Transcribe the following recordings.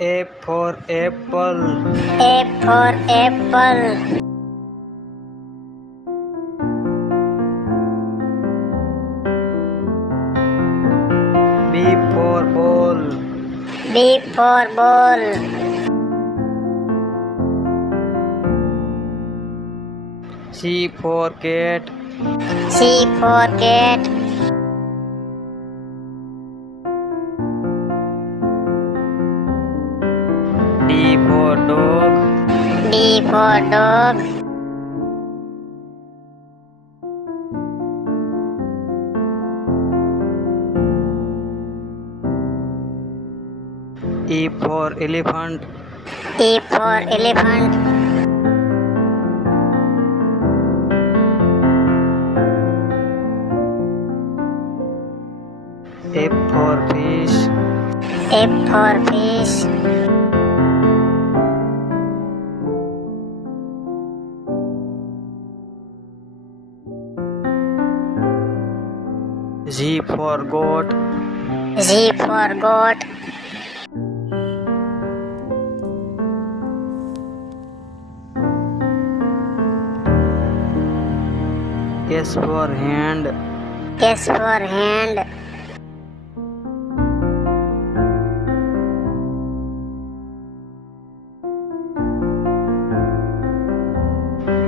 A for apple. A for apple. B for ball. B for ball. C for cat. C for cat. D for dog. D for dog. E for elephant. E for elephant. F for fish. F for fish. G for goat. G for goat. S for hand. S for hand.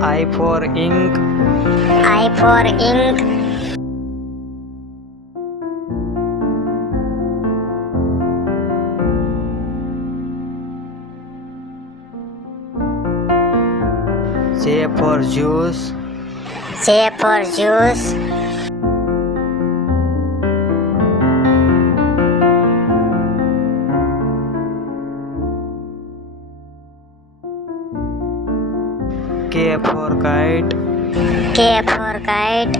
I for ink. I for ink. J for juice. J for juice. K for kite. K for kite.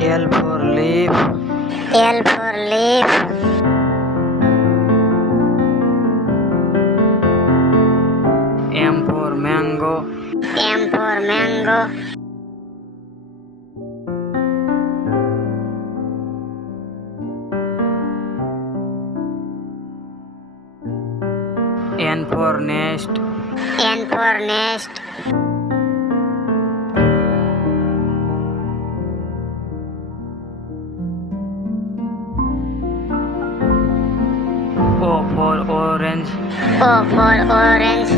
L for leaf. L for leaf. M for mango. M for mango. N for nest. N for nest. O for orange. O for orange.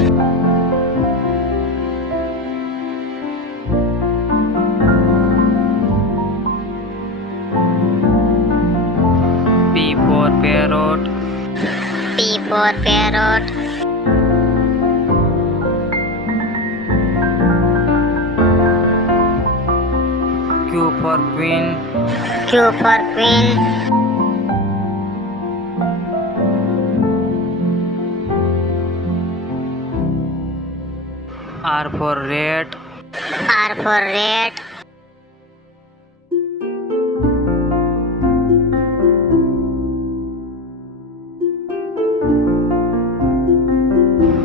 P for parrot. P for parrot. Q for queen. Q for queen. R for rat. R for rat.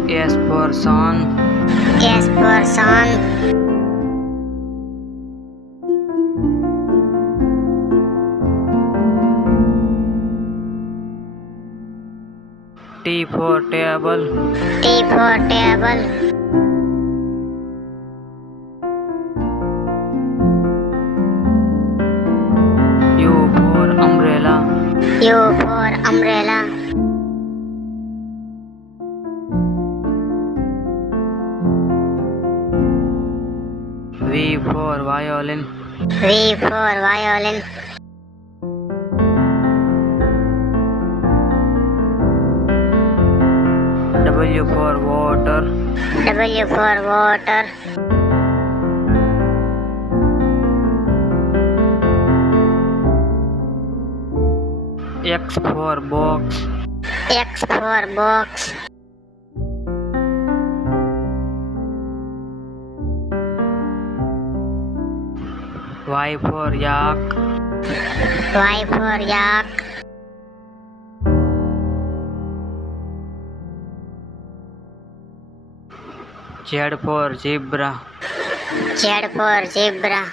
S for sun. S for sun. T for table. T for table. U for umbrella. U for umbrella. V for violin. V for violin. W for water. W for water. X for box. X for box. Y for yak. Y for yak. Z for zebra. Z for zebra,